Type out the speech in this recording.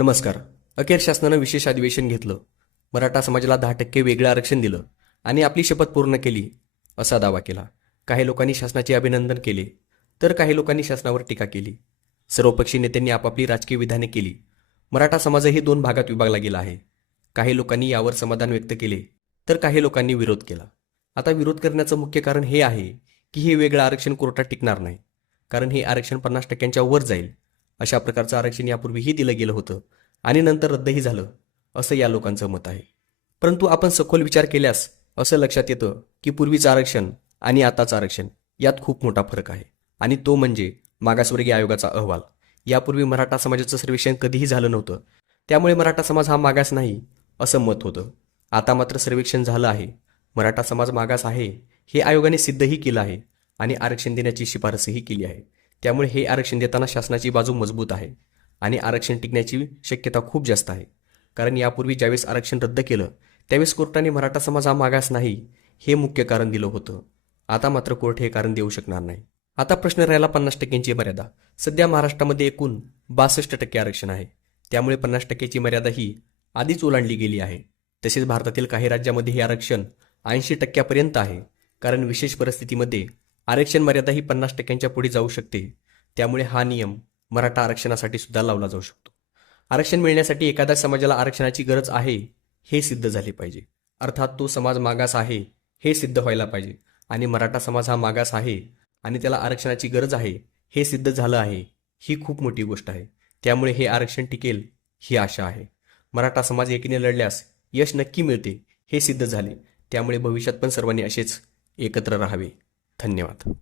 नमस्कार. अखेर शासनानं विशेष अधिवेशन घेतलं. मराठा समाजाला दहा टक्के वेगळं आरक्षण दिलं आणि आपली शपथ पूर्ण केली असा दावा केला. काही लोकांनी शासनाचे अभिनंदन केले तर काही लोकांनी शासनावर टीका केली. सर्वपक्षी नेत्यांनी आपापली राजकीय विधाने केली. मराठा समाजही दोन भागात विभागला गेला आहे. काही लोकांनी यावर समाधान व्यक्त केले तर काही लोकांनी विरोध केला. आता विरोध करण्याचं मुख्य कारण हे आहे की हे वेगळं आरक्षण कोर्टात टिकणार नाही. कारण हे आरक्षण पन्नास टक्क्यांच्या वर जाईल. अशा प्रकारचं आरक्षण यापूर्वीही दिलं गेलं होतं आणि नंतर रद्दही झालं असं या लोकांचं मत आहे. परंतु आपण सखोल विचार केल्यास असं लक्षात येतं की पूर्वीचं आरक्षण आणि आताचं आरक्षण यात खूप मोठा फरक आहे. आणि तो म्हणजे मागासवर्गीय आयोगाचा अहवाल. यापूर्वी मराठा समाजाचं सर्वेक्षण कधीही झालं नव्हतं. त्यामुळे मराठा समाज हा मागास नाही असं मत होतं. आता मात्र सर्वेक्षण झालं आहे. मराठा समाज मागास आहे हे आयोगाने सिद्धही केलं आहे आणि आरक्षण देण्याची शिफारसही केली आहे. त्यामुळे हे आरक्षण देताना शासनाची बाजू मजबूत आहे आणि आरक्षण टिकण्याची शक्यता खूप जास्त आहे. कारण यापूर्वी ज्यावेळेस आरक्षण रद्द केलं त्यावेळेस कोर्टाने मराठा समाज हा मागास नाही हे मुख्य कारण दिलं होतं. आता मात्र कोर्ट हे कारण देऊ शकणार नाही. आता प्रश्न राहिला पन्नास टक्क्यांची मर्यादा. सध्या महाराष्ट्रामध्ये एकूण बासष्ट टक्के आरक्षण आहे. त्यामुळे पन्नास टक्क्याची मर्यादा ही आधीच ओलांडली गेली आहे. तसेच भारतातील काही राज्यामध्ये हे आरक्षण ऐंशी टक्क्यापर्यंत आहे. कारण विशेष परिस्थितीमध्ये आरक्षण मर्यादा ही पन्नास टक्क्यांच्या पुढे जाऊ शकते. त्यामुळे हा नियम मराठा आरक्षणासाठी सुद्धा लावला जाऊ शकतो. आरक्षण मिळण्यासाठी एखाद्या समाजाला आरक्षणाची गरज आहे हे सिद्ध झाले पाहिजे. अर्थात तो समाज मागास आहे हे सिद्ध व्हायला पाहिजे. आणि मराठा समाज हा मागास आहे आणि त्याला आरक्षणाची गरज आहे हे सिद्ध झालं आहे ही खूप मोठी गोष्ट आहे. त्यामुळे हे आरक्षण टिकेल ही आशा आहे. मराठा समाज एकीने लढल्यास यश नक्की मिळते हे सिद्ध झाले. त्यामुळे भविष्यात पण सर्वांनी असेच एकत्र राहावे. धन्यवाद.